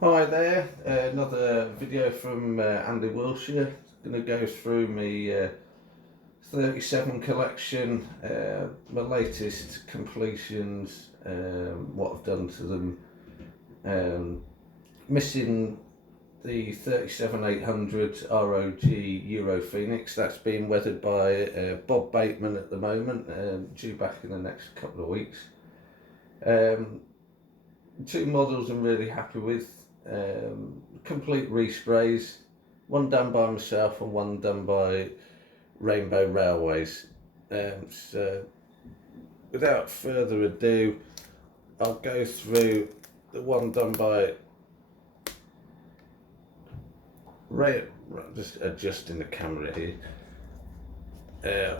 Hi there, another video from Andy Wilshire. Going to go through my 37 collection, my latest completions, what I've done to them. Missing the 37-800 ROG Euro Phoenix. That's being weathered by Bob Bateman at the moment, due back in the next couple of weeks. Two models I'm really happy with. Complete resprays, one done by myself and one done by Rainbow Railways. So without further ado, I'll go through the one done by just adjusting the camera here.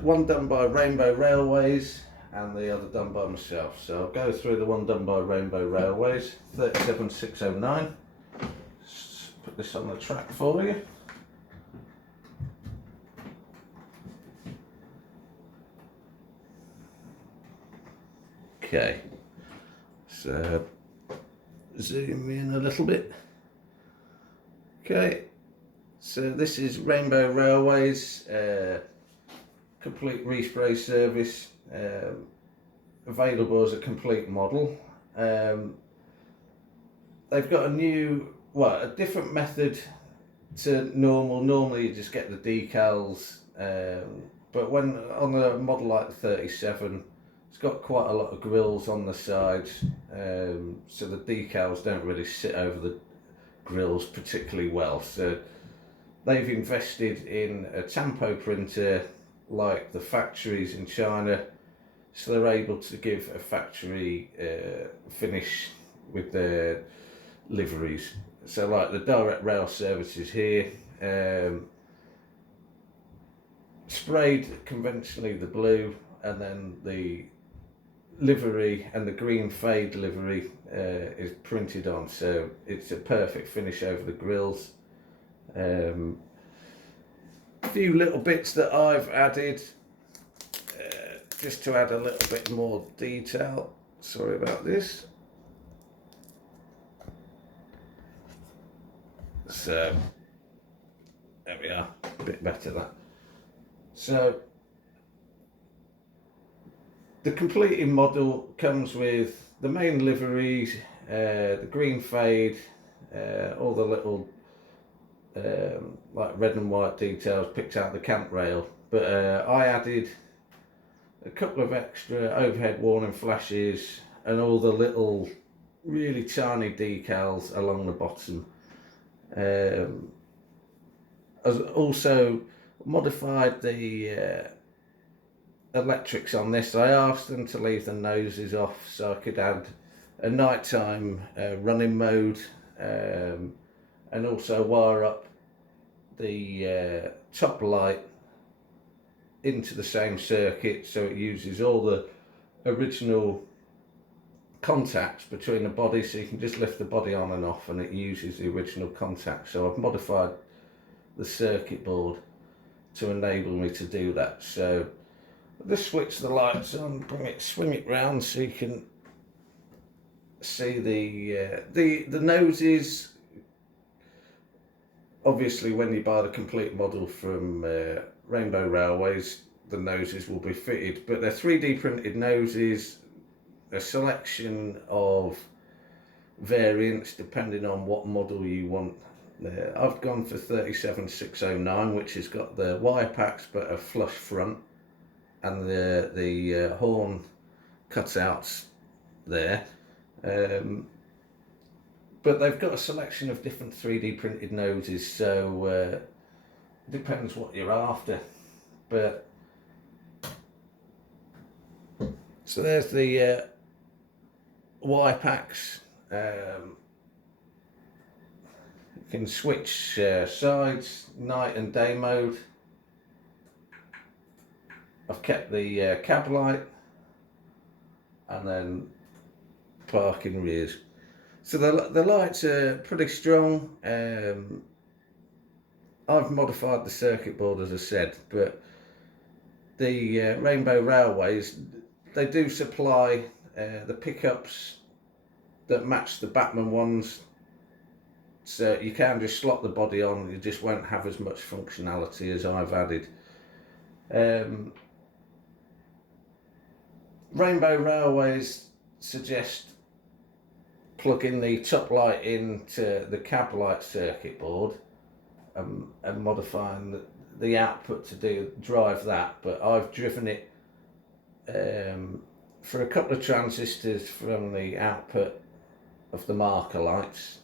One done by Rainbow Railways and the other done by myself. So I'll go through the one done by Rainbow Railways, 37609. Put this on the track for you. Okay, so zoom in a little bit. Okay, so this is Rainbow Railways, complete respray service, available as a complete model. They've got a different method to normal. Normally you just get the decals, but when on a model like the 37, it's got quite a lot of grills on the sides, so the decals don't really sit over the grills particularly well. So they've invested in a tampo printer like the factories in China, so they're able to give a factory finish with their liveries. So like the direct rail services here, sprayed conventionally the blue, and then the livery and the green fade livery is printed on, so it's a perfect finish over the grills. A few little bits that I've added just to add a little bit more detail. Sorry about this. So there we are, a bit better that. So the completed model comes with the main liveries, the green fade, all the little like red and white details picked out the camp rail, but I added a couple of extra overhead warning flashes and all the little really tiny decals along the bottom. I also modified the electrics on this. I asked them to leave the noses off so I could add a nighttime running mode, and also wire up the top light into the same circuit, so it uses all the original contacts between the body, so you can just lift the body on and off and it uses the original contact. So I've modified the circuit board to enable me to do that. So I'll just switch the lights on, swing it round so you can see the noses. Obviously when you buy the complete model from Rainbow Railways, the noses will be fitted, but they're 3D printed noses, a selection of variants depending on what model you want. I've gone for 37609, which has got the wire packs but a flush front and the horn cutouts there. But they've got a selection of different 3D printed noses, so it depends what you're after. But so there's the wire packs. You can switch sides, night and day mode. I've kept the cab light and then parking rears. So the lights are pretty strong. I've modified the circuit board as I said, but the Rainbow Railways, they do supply the pickups that match the Bachmann ones so you can just slot the body on, you just won't have as much functionality as I've added. Rainbow Railways suggest plugging the top light into the cab light circuit board and modifying the output to drive that, but I've driven it for a couple of transistors from the output of the marker lights,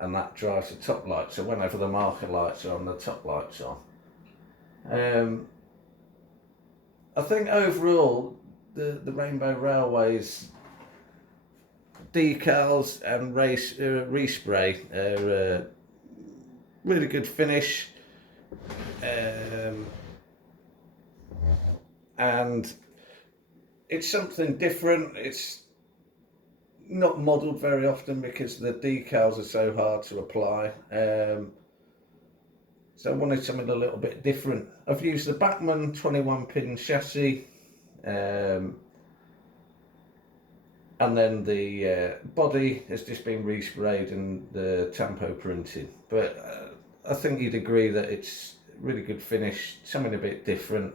and that drives the top light, so whenever the marker lights are on, the top lights on. I think overall the Rainbow Railways decals and respray are really good finish, and it's something different. It's not modelled very often because the decals are so hard to apply, so I wanted something a little bit different. I've used the Bachmann 21 pin chassis, and then the body has just been resprayed and the tampo printed, but I think you'd agree that it's really good finish, something a bit different.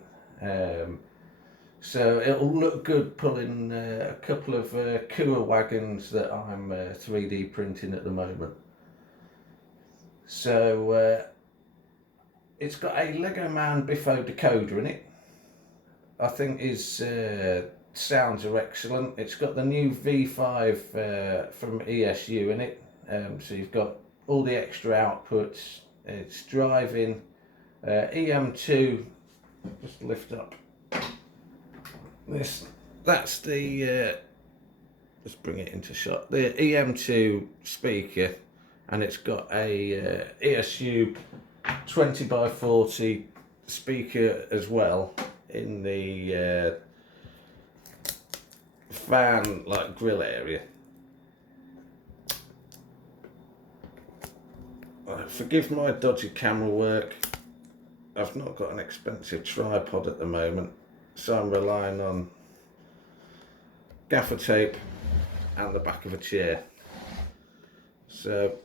So it'll look good pulling a couple of Kua wagons that I'm 3D printing at the moment. So it's got a legomanbiffo decoder in it. I think his sounds are excellent. It's got the new V5 from ESU in it, so you've got all the extra outputs. It's driving EM2. Just lift up this. That's the let's bring it into shot. The EM2 speaker, and it's got a ESU 20x40 speaker as well in the fan grill area. Forgive my dodgy camera work. I've not got an expensive tripod at the moment, so I'm relying on gaffer tape and the back of a chair. So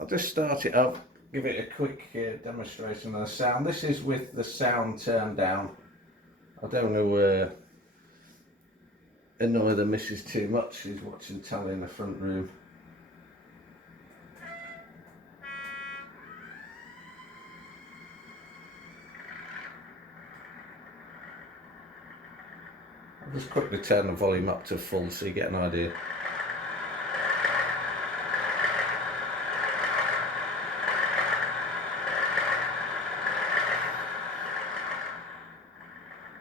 I'll just start it up, give it a quick demonstration of the sound. This is with the sound turned down. I don't want to annoy the missus too much. She's watching telly in the front room. I'll just quickly turn the volume up to full so you get an idea.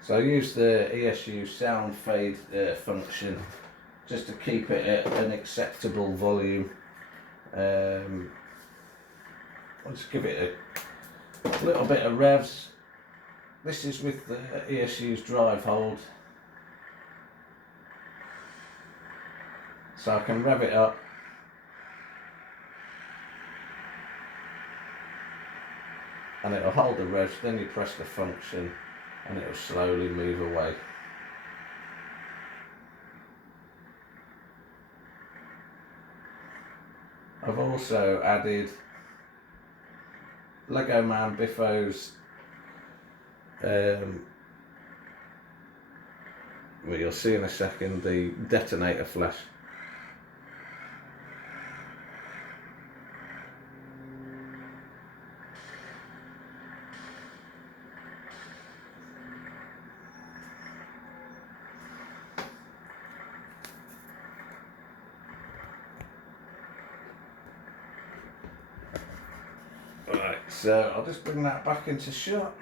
So I use the ESU sound fade function just to keep it at an acceptable volume. I'll just give it a little bit of revs. This is with the ESU's drive hold, so I can rev it up and it'll hold the revs, then you press the function and it'll slowly move away. I've also added legomanbiffo's well, you'll see in a second, the detonator flash. Right, so I'll just bring that back into shot.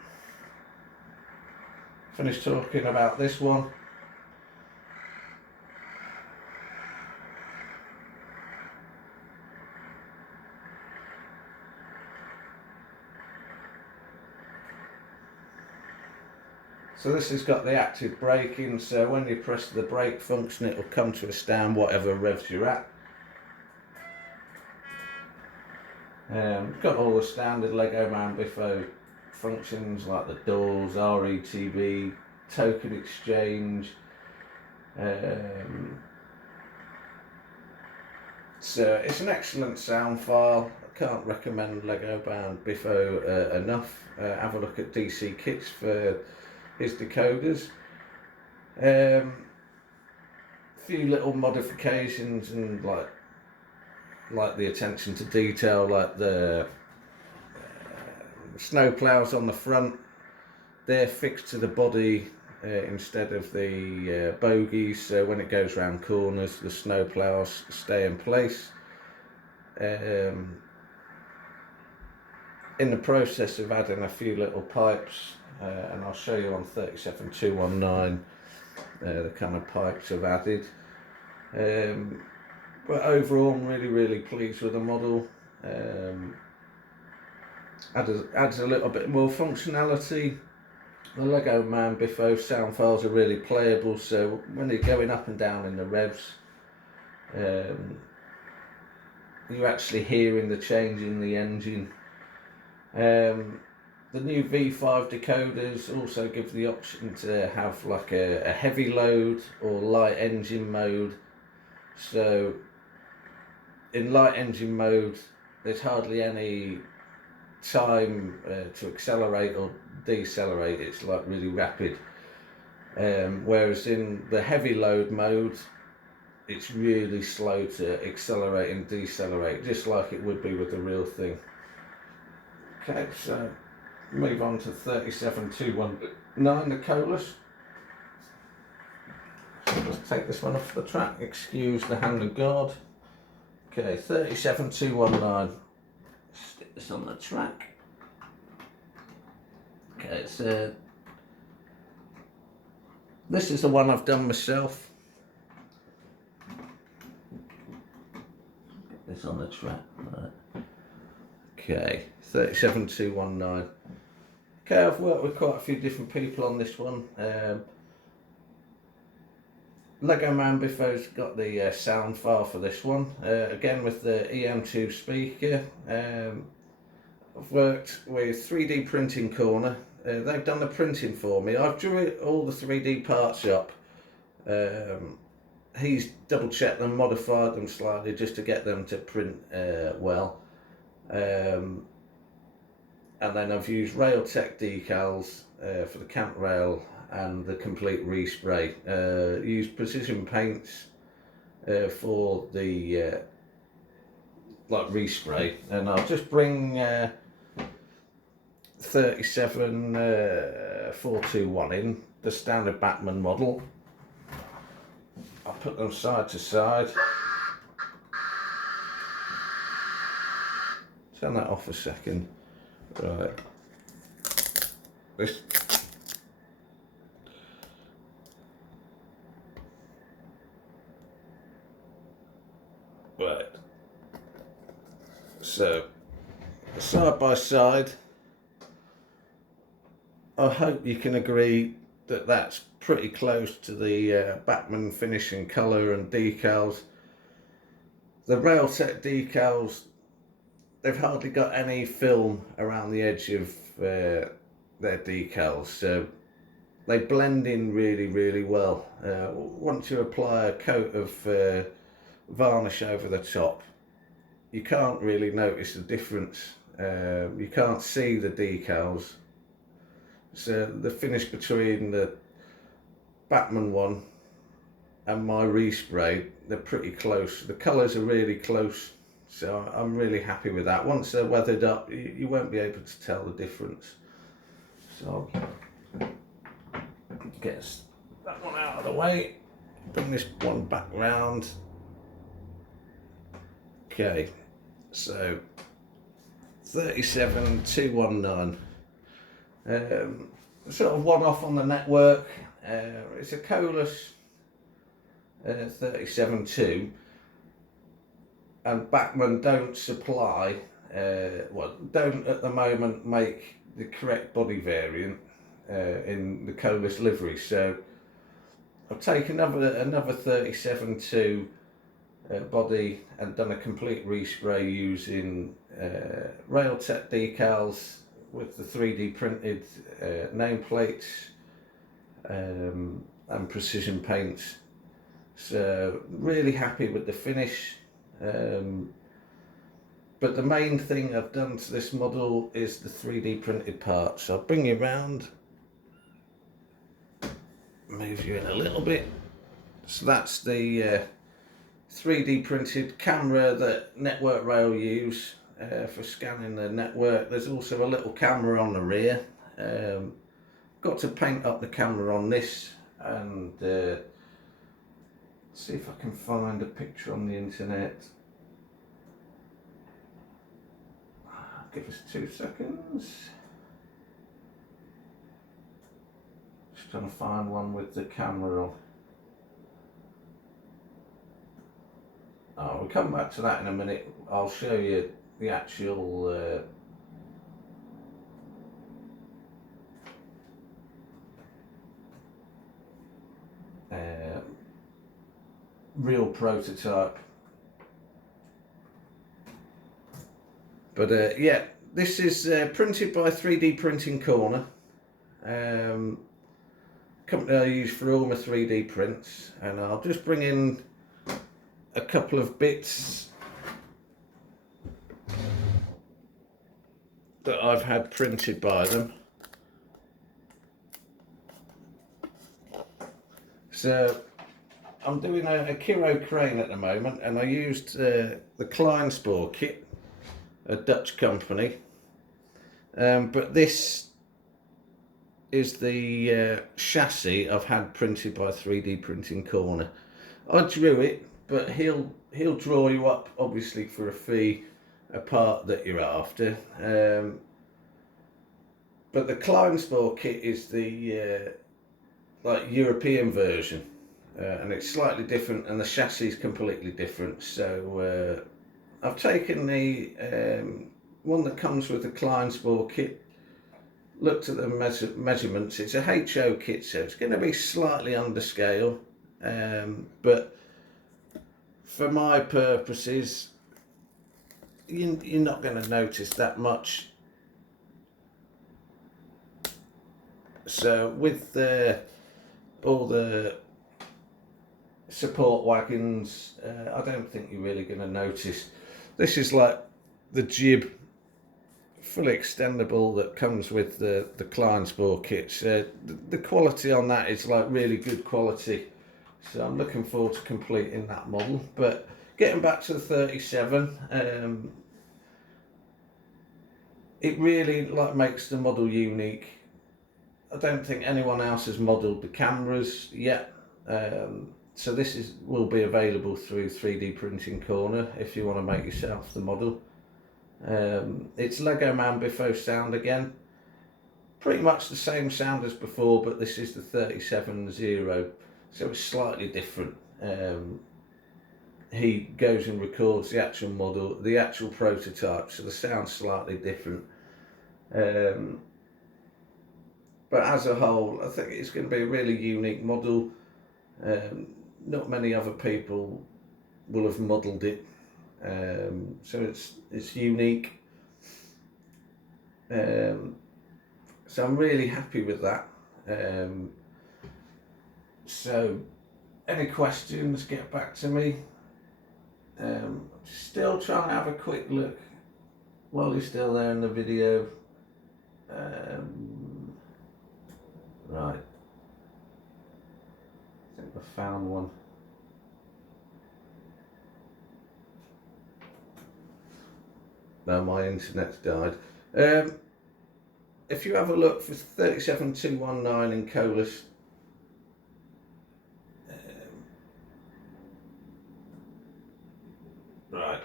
Finished talking about this one. So this has got the active braking, so when you press the brake function it will come to a stand whatever revs you're at. Got all the standard legomanbiffo functions like the doors, RETB, token exchange, It's an excellent sound file. I can't recommend legomanbiffo enough. Have a look at DC Kits for his decoders. Few little modifications and like the attention to detail, like the snow plows on the front. They're fixed to the body instead of the bogies, so when it goes round corners the snow plows stay in place. In the process of adding a few little pipes, and I'll show you on 37219 the kind of pipes I've added. But overall I'm really pleased with the model. Adds a little bit more functionality. The legomanbiffo sound files are really playable, so when you're going up and down in the revs, you're actually hearing the change in the engine. The new V5 decoders also give the option to have like a heavy load or light engine mode. So in light engine mode there's hardly any time to accelerate or decelerate. It's like really rapid, whereas in the heavy load mode it's really slow to accelerate and decelerate, just like it would be with the real thing. Okay, so move on to 37219, the Colas. So just take this one off the track, excuse the hand of God. Okay, 37219. Stick this on the track. Okay, so this is the one I've done myself. Get this on the track. Right. Okay, 37219. Okay, I've worked with quite a few different people on this one. legomanbiffo's got the sound file for this one, again with the EM2 speaker. I've worked with 3D Printing Corner. They've done the printing for me. I've drew all the 3D parts up. He's double checked them, modified them slightly just to get them to print well. And then I've used railtec decals for the camp rail and the complete respray. Used precision paints for the like respray, and I'll just bring 37421 in, the standard Bachmann model. I'll put them side to side. Turn that off a second. Right. This. Right. So, side by side, I hope you can agree that that's pretty close to the Bachmann finishing colour and decals. The railtec decals, they've hardly got any film around the edge of their decals, so they blend in really well. Once you apply a coat of varnish over the top, you can't really notice the difference. You can't see the decals. So the finish between the Bachmann one and my respray, they're pretty close. The colours are really close, so I'm really happy with that. Once they're weathered up, you won't be able to tell the difference. So I'll get that one out of the way, bring this one back round. Okay, so 37219. Sort of one off on the network. It's a Colas 372, and Bachmann don't supply, don't at the moment make the correct body variant in the Colas livery. So I've taken another 372 body and done a complete respray using railtec decals with the 3D printed nameplates and precision paints. So really happy with the finish. But the main thing I've done to this model is the 3D printed parts. So I'll bring you around, move you in a little bit. So that's the 3D printed camera that Network Rail use for scanning the network. There's also a little camera on the rear. Got to paint up the camera on this, and see if I can find a picture on the internet. Give us 2 seconds. Just trying to find one with the camera on. Oh, we'll come back to that in a minute. I'll show you the actual real prototype. But yeah, this is printed by 3D Printing Corner. Company I use for all my 3D prints, and I'll just bring in a couple of bits that I've had printed by them. So I'm doing a Kiro crane at the moment, and I used the Kleinspoor kit, a Dutch company, but this is the chassis I've had printed by 3D Printing Corner. I drew it, but he'll draw you up, obviously, for a fee, a part that you're after. But the Kleinspoor kit is the like European version, and it's slightly different, and the chassis is completely different. So I've taken the one that comes with the Kleinspoor kit, looked at the measurements. It's a HO kit, so it's going to be slightly under scale, but for my purposes, you're not going to notice that much. So with all the support wagons, I don't think you're really going to notice. This is like the jib, fully extendable, that comes with the Kleinspoor kits. The quality on that is like really good quality, so I'm looking forward to completing that model. But getting back to the 37, it really like makes the model unique. I don't think anyone else has modelled the cameras yet, so this will be available through 3D Printing Corner if you want to make yourself the model. It's legomanbiffo sound again, pretty much the same sound as before, but this is the 37.0, so it's slightly different. He goes and records the actual model, the actual prototype, so the sound's slightly different. But as a whole, I think it's going to be a really unique model. Not many other people will have modelled it, so it's unique. So I'm really happy with that. So any questions, get back to me. Still trying to have a quick look while you're still there in the video. Right, I think I found one. No, my internet's died. If you have a look for 37219 in Colas, right,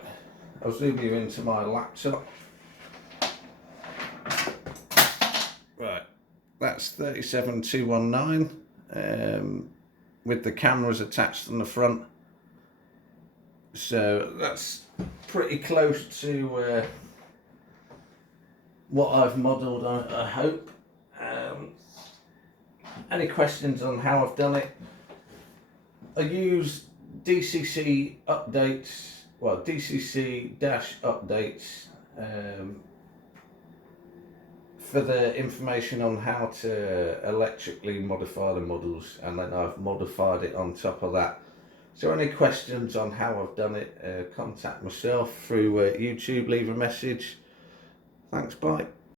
I'll zoom you into my laptop. Right, that's 37219 with the cameras attached on the front. So that's pretty close to what I've modelled, I hope. Any questions on how I've done it? I use DCC updates, well, DCC-updates for the information on how to electrically modify the models, and then I've modified it on top of that So any questions on how I've done it, contact myself through YouTube, leave a message. Thanks, bye.